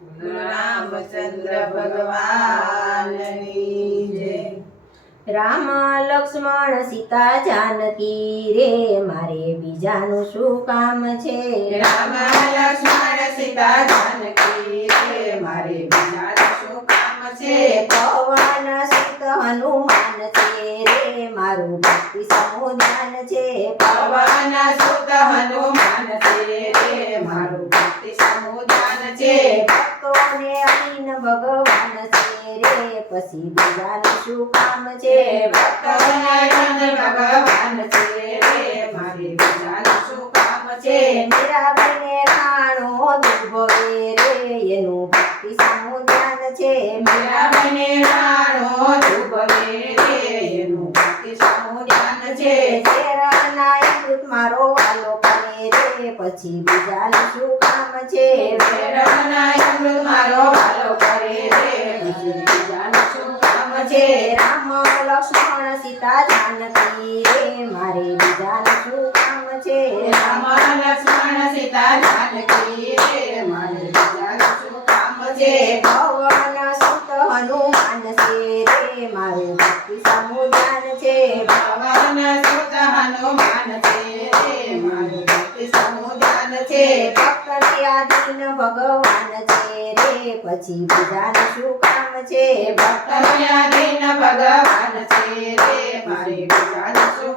રામચંદ્ર ભગવાનની જય રામ લક્ષ્મણ સીતા જાનકી રે મારે બીજાનું શું કામ છે? રામ લક્ષ્મણ સીતા જાનકી રે મારે બીજાનું શું કામ છે? પવન સુત હનુમાન છે રે મારું ભક્તિ સમુદાન છે. પવન સુત હનુમાન છે રે મારું ભક્તિ સમુદાન છે ભક્તોને અમીન ભગવાન છે રે પછી બીજાનું શું કામ છે? ભગવાન છે રે મારે બીજાનું શું કામ છે? મીરાબાઈને રાણો દુભવે રે એનું ભક્તિ સમુદાન છે. મીરાબાઈને રાણો દુભવે રે એનું ભક્તિ સમુદાન છે. શેરના ઈદુત મારો વાલો કરે રે પછી બીજાનું શું કામ છે? રમના સીતા જાનકી રે મારે બીજા શું કામ છે? રામા લક્ષ્મણ સીતા જાનકી રે મારે બીજા શું કામ છે? પવન સુત હનુમાન છે રે મારે ભક્તિ સમુદાન છે. પવન સુત હનુમાન છે રે મારે ભક્તિ સમુદાન છે. ભક્તને ભગવાન છે રે પછી બીજાનું શું કામ છે? ભક્તમયાધીન ભગવાન છે રે મારે બીજાનું શું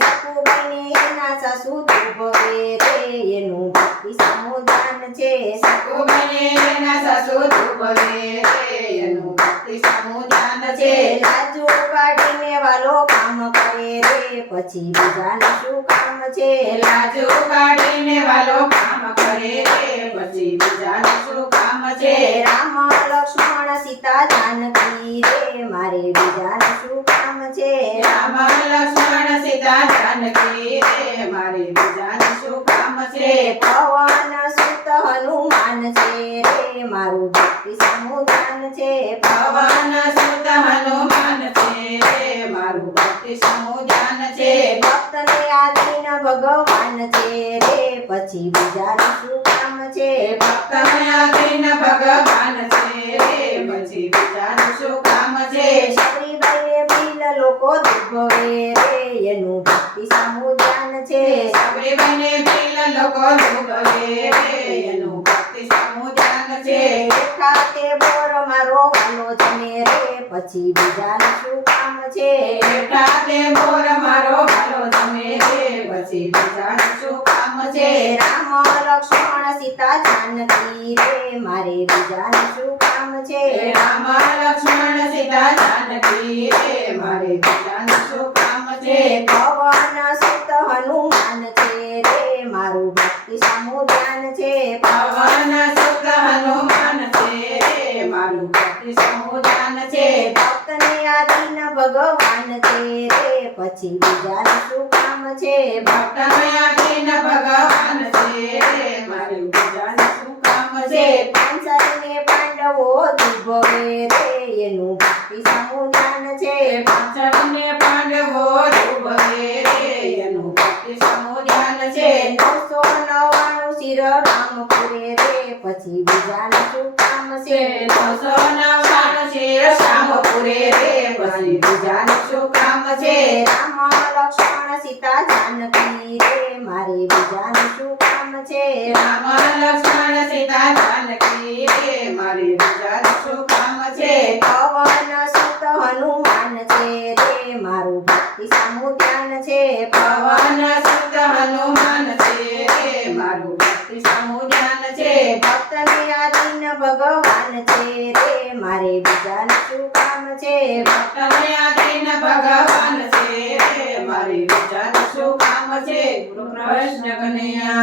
સકુબાઈને એના સાસુ દુભવે રે એનું ભક્તિ સમુદાન છે. સકુબને એના સસુ દુભવે રે એનું ભક્તિ સમુદાન છે. લાજુ કાઢીને વાલો કામ કરે રે પછી બીજાને શું કામ છે? લાજો કાઢીને વાલો કામ કરે રે પછી બીજાને શું કામ છે? રામ લક્ષ્મણ સીતા જાનકી રે મારે બીજાને શું કામ છે? રામ લક્ષ્મણ સીતા જાનકી રે મારે બીજાને શું કામ છે? પવન સુત હનુમાન છે રે મારું ભક્તિ સમુદાન છે. પવન સુત હનુમાન છે રે મારું ભક્તિ સમુદાન છે ભક્તને આધીન ભગવાન છે રે પછી બીજાનું શું કામ છે? ભક્તમયાધીન ભગવાન છે રે પછી બીજાનું શું કામ છે? શબરીબાઈએ ભીલ લોકો દુભવે રે એનું ભક્તિ સમુદાન છે. શબરીબાઈને ભીલ લોકો દુભવે રે એનું ભક્તિ સમુદાન છે. ખાતે બોર મારો વાલો જમે રે પછી બીજાનું શું કામ છે? બેઠા બોર મોર મારો ભાલો જમે રે પછી રામ લક્ષ્મણ સીતા જાનકી રે મારે બીજાનું શું કામ છે? રામ લક્ષ્મણ સીતા જાનકી રે મારે બીજાનું શું કામ છે? પવન સુત હનુમાન છે રે મારું ભક્તિ સમુદાન છે. પવન સુત હનુમાન છે રે મારું ભક્તિ સમુદાન છે. ભક્તને આધીન ભગવાન છે રે પછી બીજાનું શું કામ છે? ભક્તમયાધીન ભગવાન છે રે મારું બીજાનું શું કામ છે પાંચાલીને પાંડવો દુભવે રે એનું ભક્તિ છે પાંચમને પાંડવો ડૂબવે રે. એનું ભક્તિ સમુદાન છે. નવસો નવાણું શિર પૂરે રે. પછી બીજાનું શું કામ છે? નવસો નવ્વાણું શિર શ્યામપુરે રે. પછી બીજાનું શું કામ છે? રામ લક્ષ્મણ સીતા જાનકી રે. મારે બીજાનું શું કામ છે? રામ લક્ષ્મણ સીતા જાનકી રે મારે બીજાનું શું કામ છે પવન સુત હનુમાન છે રે મારું ભક્તિ સમુદાન છે પવન સુત હનુમાન છે. મારું ભક્તિ સમુદાન છે. ભક્તને આધીન ભગવાન છે. રે, મારે બીજાનું શું કામ છે? ભક્તમયાધીન ભગવાન છે. રે, મારે બીજાનું શું કામ છે? કૃષ્ણ કનૈયા